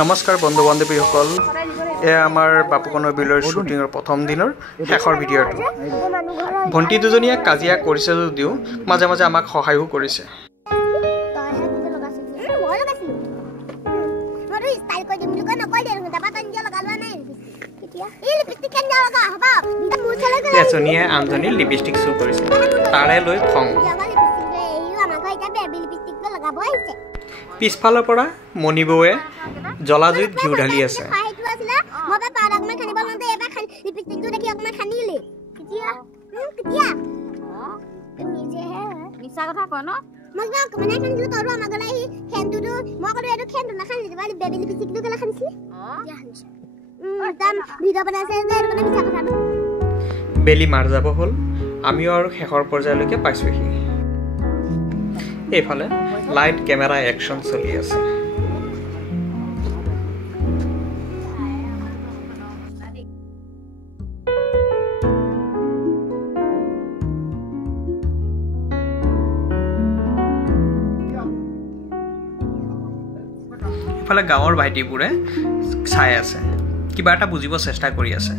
নমস্কাৰ বন্ধু বান্ধৱীসকল, এয়া আমাৰ বাপুকণৰ বিলৰ শ্বুটিঙৰ প্ৰথম দিনৰ শেষৰ ভিডিঅ'টো। ভণ্টি দুজনীয়ে কাজিয়া কৰিছে যদিও মাজে মাজে আমাক সহায়ো কৰিছে। এজনীয়ে আনজনী লিপষ্টিক চুৰ কৰিছে, তাৰে লৈ খং। পিছফালৰ পৰা মণিবৌৱে জ্বলা জুইত ঘিউ ঢালি আছে। বেলি মাৰ যাব হ'ল, আমিও আৰু শেষৰ পৰ্যায়লৈকে পাইছোহি। এইফালে লাইট কেমেৰা একশ্যন চলি আছে। ইফালে গাঁৱৰ ভাইটিবোৰে চাই আছে, কিবা এটা বুজিব চেষ্টা কৰি আছে।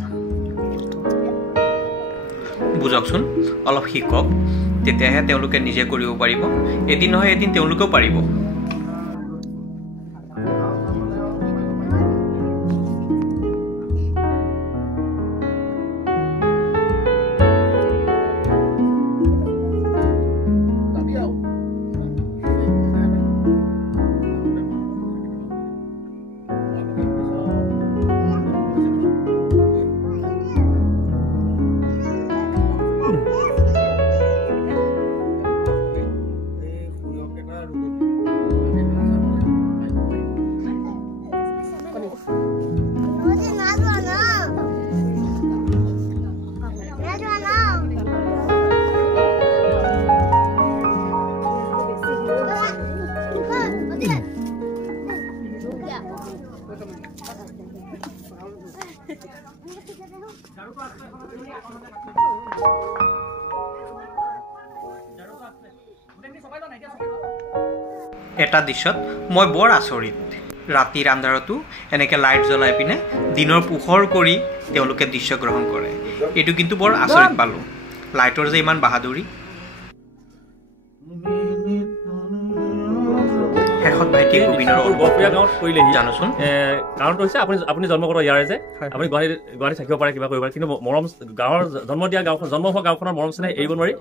বুজকচোন, অলপ শিকক, তেতিয়াহে তেওঁলোকে নিজে কৰিব পাৰিব। এদিন নহয় এদিন তেওঁলোকেও পাৰিব। এটা দৃশ্যত মই বৰ আচৰিত। ৰাতিৰ আন্ধাৰতো এনেকৈ লাইট জ্বলাই পিনে দিনৰ পোহৰ কৰি তেওঁলোকে দৃশ্য গ্ৰহণ কৰে। এইটো কিন্তু বৰ আচৰিত পালোঁ, লাইটৰ যে ইমান বাহাদুৰি। শেষত ভাইটিয়ে গোবিন্দৰ গাঁৱত কৰিলেহি জানোচোন। কাৰণটো হৈছে আপুনি জন্মগত ইয়াৰে যে আপুনি গুৱাহাটী থাকিব পাৰে, কিবা কৰিব পাৰে, কিন্তু মৰম গাঁৱৰ জন্ম দিয়া গাঁওখন, জন্ম হোৱা গাঁওখনৰ মৰম চেনেহ এৰিব নোৱাৰি।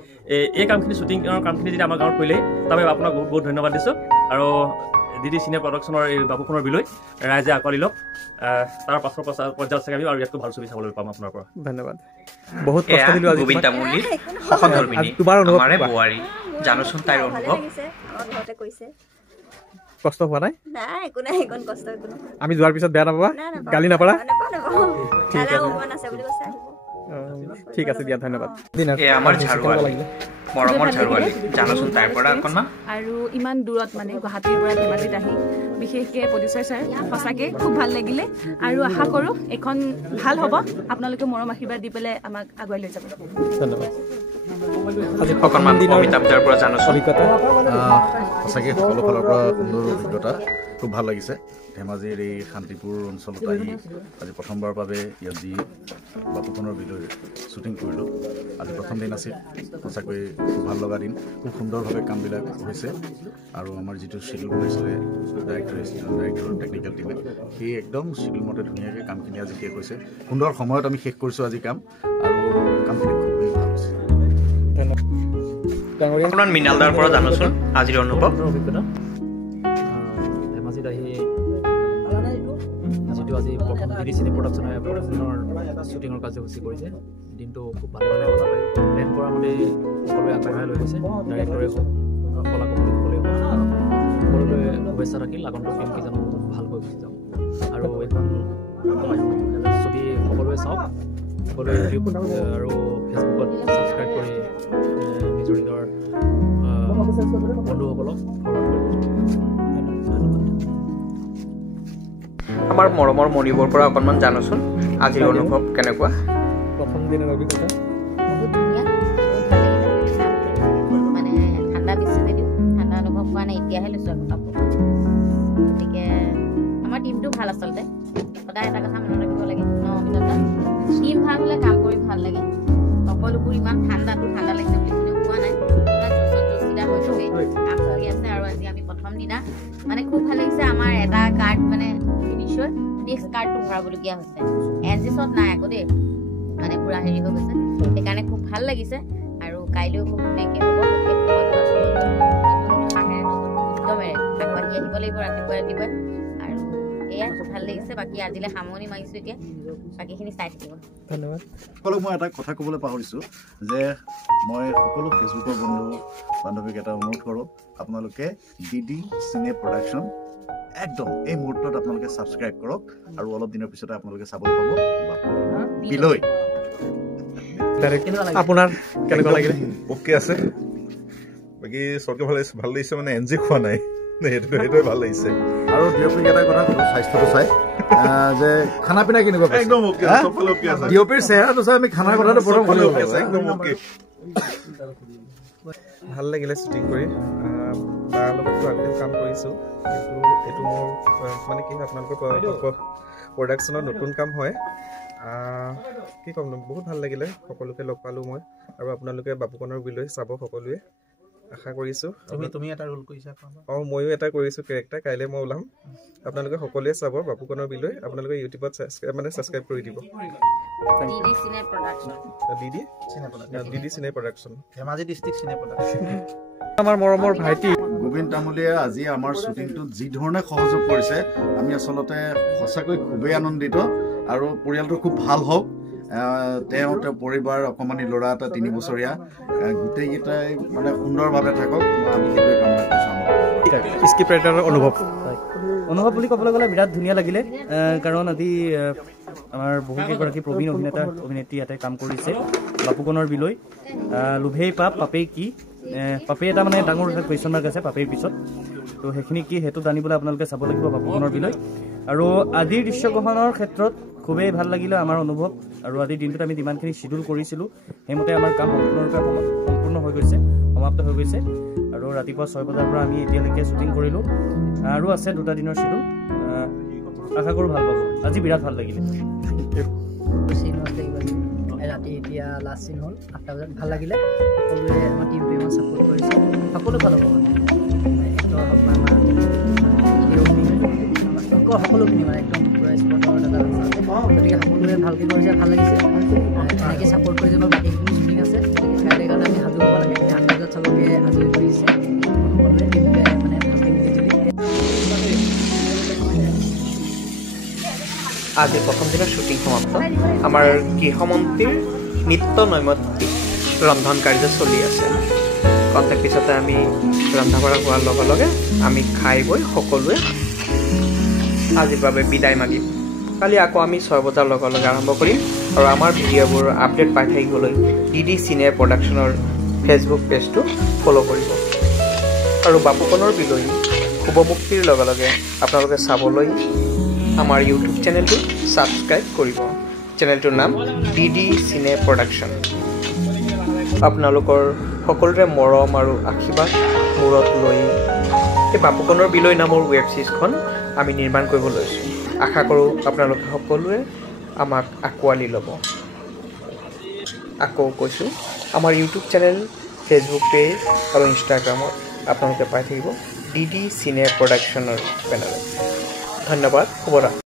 এই কামখিনি শ্বুটিঙৰ কামখিনি যদি আমাৰ গাঁৱত কৰিলেহি, তাৰ বাবে আপোনাক বহুত বহুত ধন্যবাদ দিছোঁ। আৰু DD চিনে প্ৰডাকশ্যনৰ এই বাপুকণৰ বিলৈ ৰাইজে আঁকোৱালি লওক। তাৰ পাছৰ পৰ্যায়ত চাগে আমি আৰু ইয়াতকৈ ভাল ছবি চাবলৈ পাম আপোনাৰ পৰা। ধন্যবাদ। বহুত কষ্ট দিলোঁ আজি। গোবিন্দা মুৰলীৰ সহধৰ্মিনী, আমাৰে বোৱাৰী, জানোচোন তাইৰ অনুভৱ। কষ্ট হোৱা নাই? আমি যোৱাৰ পিছত বেয়া নাপাবা, গালি নাপাৰা? ঠিক আছে দিয়া, ধন্যবাদ। আমাৰ ঝাৰুৱালী, মৰমৰ ঝাৰুৱালী, জানোচোন তাইৰ পৰা অকণমান। আৰু ইমান দূৰত মানে গুৱাহাটীৰ পৰা ধেমাজিত আহি বিশেষকৈ প্ৰডিউচাৰ ছাৰ সঁচাকৈ খুব ভাল লাগিলে। আৰু আশা কৰোঁ এখন ভাল হ'ব, আপোনালোকে মৰম আশীৰ্বাদ দি পেলাই আমাক আগুৱাই লৈ যাব। ধন্যবাদ। অকণমান অমিতাভ দাৰ পৰা জানোচোন অভিজ্ঞতা। সঁচাকৈ সকলো ফালৰ পৰা সুন্দৰ অভিজ্ঞতা, খুব ভাল লাগিছে। ধেমাজিৰ এই শান্তিপুৰ অঞ্চলত আহি আজি প্ৰথমবাৰৰ বাবে ইয়াত যি বাপুকণৰ বিলৈ শ্বুটিং কৰিলোঁ, আজি প্ৰথম দিন আছিল। সঁচাকৈ খুব ভাল লগা দিন, খুব সুন্দৰভাৱে কামবিলাক হৈছে। আৰু আমাৰ যিটো শ্বিডিউল বনাইছিলে ডাইৰেক্টৰ টেকনিকেল টিমে, সেই একদম শ্বিডিউল মতে ধুনীয়াকৈ কামখিনি আজি শেষ হৈছে। সুন্দৰ সময়ত আমি শেষ কৰিছোঁ আজি কাম, আৰু কামখিনি খুবেই ভাল হৈছে। অকণমান মৃণালদাৰ পৰা জানোচোন আজিৰ অনুভৱ। অভিজ্ঞতা ধেমাজিত আহি যিটো আজি প্ৰথম DD চিনে প্ৰডাকশ্যনে প্ৰডাকশ্যনৰ শ্বুটিঙৰ কাৰ্যসূচী কৰিছে, দিনটো খুব ভালে ভালে হ'ল। প্লেন কৰা মতে সকলোৱে আগবঢ়াই লৈ গৈছে, ডাইৰেক্টৰে হওক, কলাকুশলীসকলেই হওক, সকলোৱে শুভেচ্ছা ৰাখিল। আগন্তুক দিনকেইজনো ভালকৈ গুচি যাওক। আৰু এইখন ছবি সকলোৱে চাওক, সকলোৱে ইউটিউব আৰু ফেচবুকত ছাবস্ক্ৰাইব কৰি নিজৰ নিজৰ বন্ধুসকলক আমাৰ মৰমৰ মণিবৰ পৰা অকণমান জানোচোন আজিৰ অনুভৱ কেনেকুৱা। প্ৰথম দিনৰ অভিজ্ঞতা বহুত ধুনীয়া, মানে ঠাণ্ডা বেছি যদিও ঠাণ্ডা অনুভৱ হোৱা নাই, এতিয়াহে লৈছোঁ আকৌ কাপোৰ। গতিকে আমাৰ টিমটো টিমটো ভাল আচলতে সদায় এটা কথা মনত ৰাখিব লাগে অমিতা টিম ভাল হ'লে কাম কৰি ভাল লাগে সকলোবোৰ ইমান ঠাণ্ডা লাগিছে বুলি কোনেও কোৱা নাই জোচিটা হৈ চবেই কাম কৰি আছে আৰু আজি আমি প্ৰথম দিনা মানে খুব ভাল লাগিছে আমাৰ এটা কাৰ্ড মানে ফিনিছ হৈ নেক্সট কাৰ্ডটো ভৰাবলগীয়া হৈছে এনজিছত নাই আকৌ দেই মানে পুৰা হেৰি হৈ গৈছে সেইকাৰণে খুব ভাল লাগিছে আৰু কাইলৈও খুব ধুনীয়াকৈ হ'ব উদ্যমেৰে আগবাঢ়ি আহিব লাগিব ৰাতিপুৱাই আৰু এয়া খুব ভাল লাগিছে বাকী আজিলৈ সামৰণি মাৰিছোঁ এতিয়া বাকীখিনি চাই থাকিব ধন্যবাদ সকলোক মই এটা কথা ক'বলৈ পাহৰিছোঁ যে মই সকলো ফেচবুকৰ বন্ধু বান্ধৱীক এটা অনুৰোধ কৰোঁ আপোনালোকে DD চিনে প্ৰডাকশ্যন একদম এই মুহূৰ্তত আপোনালোকে ছাবস্ক্ৰাইব কৰক আৰু অলপ দিনৰ পিছতে আপোনালোকে চাবলৈ পাব বিলৈ আপোনাৰ কেনেকুৱা লাগিলে অ'কে আছে বাকী চৰকাৰে ভাল লাগিছে মানে এনজি খোৱা নাই সেইটোৱে ভাল লাগিছে আৰু ডিঅ'পিক এটা কথা ক'লো স্বাস্থ্যটো চাই যে খানা পিনা কেনেকুৱা একদম অ'কে চবফালে অ'কে আছে ডিঅ'পিৰ চেহেৰাটো চাই আমি খানাৰ কথাটো প্ৰথম ক'লো একদম অ'কে ভাল লাগিলে শ্বুটিং কৰি তাৰ লগতো আগতেও কাম কৰিছোঁ কিন্তু এইটো মোৰ মানে কি হয় আপোনালোকৰ প্ৰডাকশ্যনৰ নতুন কাম হয় কি ক'ম বহুত ভাল লাগিলে সকলোকে লগ পালোঁ মই আৰু আপোনালোকে বাপুকণৰ বিলৈ চাব সকলোৱে আশা কৰিছোঁ তুমি এটা ৰোল কৰিছা ময়ো এটা কৰিছোঁ কেৰেক্টাৰ কাইলৈ মই ওলাম আপোনালোকে সকলোৱে চাব বাপুকণৰ বিলৈ আপোনালোকে ইউটিউবত ছাবস্ক্ৰাইব কৰি দিব DD চিনে প্ৰডাকশ্যন ধেমাজি ডিষ্ট্ৰিক্ট চিনে প্ৰডাকশ্যন আমাৰ মৰমৰ ভাইটি গোবিন্দ তামুলীয়ে আজি আমাৰ শ্বুটিংটোত যি ধৰণে সহযোগ কৰিছে আমি আচলতে সঁচাকৈ খুবেই আনন্দিত আৰু পৰিয়ালটো খুব ভাল হওক তেওঁ পৰিবাৰ অকণমানি ল'ৰা এটা 3 বছৰীয়া গোটেইকেইটাই মানে সুন্দৰভাৱে থাকক আমি সেইটোৱে কামনা কৰিছোঁ স্ক্ৰিপ্ট ৰাইটাৰৰ অনুভৱ বুলি ক'বলৈ গ'লে বিৰাট ধুনীয়া লাগিলে কাৰণ আজি আমাৰ বহুকেইগৰাকী প্ৰবীণ অভিনেত্ৰী ইয়াতে কাম কৰিছে বাপুকণৰ বিলৈ লোভেই পাপ পাপেই কি পাপেই এটা মানে ডাঙৰ এটা কুৱেশ্যন মাৰ্ক আছে পাপেই পিছত তো সেইখিনি কি সেইটো জানিবলৈ আপোনালোকে চাব লাগিব বাপুকণৰ বিলৈ আৰু আজিৰ দৃশ্যগ্ৰহণৰ ক্ষেত্ৰত খুবেই ভাল লাগিলে আমাৰ অনুভৱ আৰু আজিৰ দিনটোত আমি যিমানখিনি চিডিউল কৰিছিলোঁ সেইমতে আমাৰ কাম সম্পূৰ্ণ হৈ গৈছে সমাপ্ত হৈ গৈছে আৰু ৰাতিপুৱা 6 বজাৰ পৰা আমি এতিয়ালৈকে শ্বুটিং কৰিলোঁ আৰু আছে 2টা দিনৰ চিডিউল আশা কৰোঁ ভাল পাব আজি বিৰাট ভাল লাগিলে ৰাতি এতিয়া লাষ্ট চিন হ'ল 8টা বজাত ভাল লাগিলে সকলোৱে আমাৰ টিমটোৱে ইমান ছাপোৰ্ট কৰিছে সকলো ভাল হ'ব এক্টৰ হওক বা আমাৰ সকলোখিনি মানে একদম পূৰা স্পটৰ এটা গতিকে সকলোৱে ভালকৈ কৰিছে ভাল লাগিছে এনেকৈ ছাপোৰ্ট কৰিছে বা বাকীখিনি শ্বুটিং আছে কাইলৈ কাৰণে আমি সাজু হ'ব লাগে 8টা বজাত চাবকৈ আজৰি কৰিছে সকলোৱে টিমটোৱে মানে ভালকৈ মিলি জুলি আজি প্ৰথম দিনৰ শ্বুটিং সমাপ্ত আমাৰ গৃহমন্ত্ৰীৰ নিত্য নৈমিত্তিক ৰন্ধন কাৰ্য চলি আছে কণ্টেক্ট পিছতে আমি ৰন্ধা বঢ়া হোৱাৰ লগে লগে আমি খাই বৈ সকলোৱে আজিৰ বাবে বিদায় মাগিম কালি আকৌ আমি 6 বজাৰ লগে লগে আৰম্ভ কৰিম আৰু আমাৰ ভিডিঅ'বোৰ আপডেট পাই থাকিবলৈ DD চিনে প্ৰডাকশ্যনৰ ফেচবুক পেজটো ফ'ল' কৰিব আৰু বাপুকণৰ বিলৈ শুভ মুক্তিৰ লগে লগে আপোনালোকে চাবলৈ আমাৰ ইউটিউব চেনেলটো ছাবস্ক্ৰাইব কৰিব চেনেলটোৰ নাম DD চিনে প্ৰডাকশ্যন আপোনালোকৰ সকলোৰে মৰম আৰু আশীৰ্বাদ মূৰত লৈ এই বাপুকণৰ বিলৈ নামৰ ৱেব ছিৰিজখন আমি নিৰ্মাণ কৰিব লৈছোঁ আশা কৰোঁ আপোনালোকে সকলোৱে আমাক আঁকোৱালি ল'ব আকৌ কৈছোঁ আমাৰ ইউটিউব চেনেল ফেচবুক পেজ আৰু ইনষ্টাগ্ৰামত আপোনালোকে পাই থাকিব DD চিনে প্ৰডাকশ্যনৰ পেনেলত ধন্যবাদ শুভৰাত্ৰি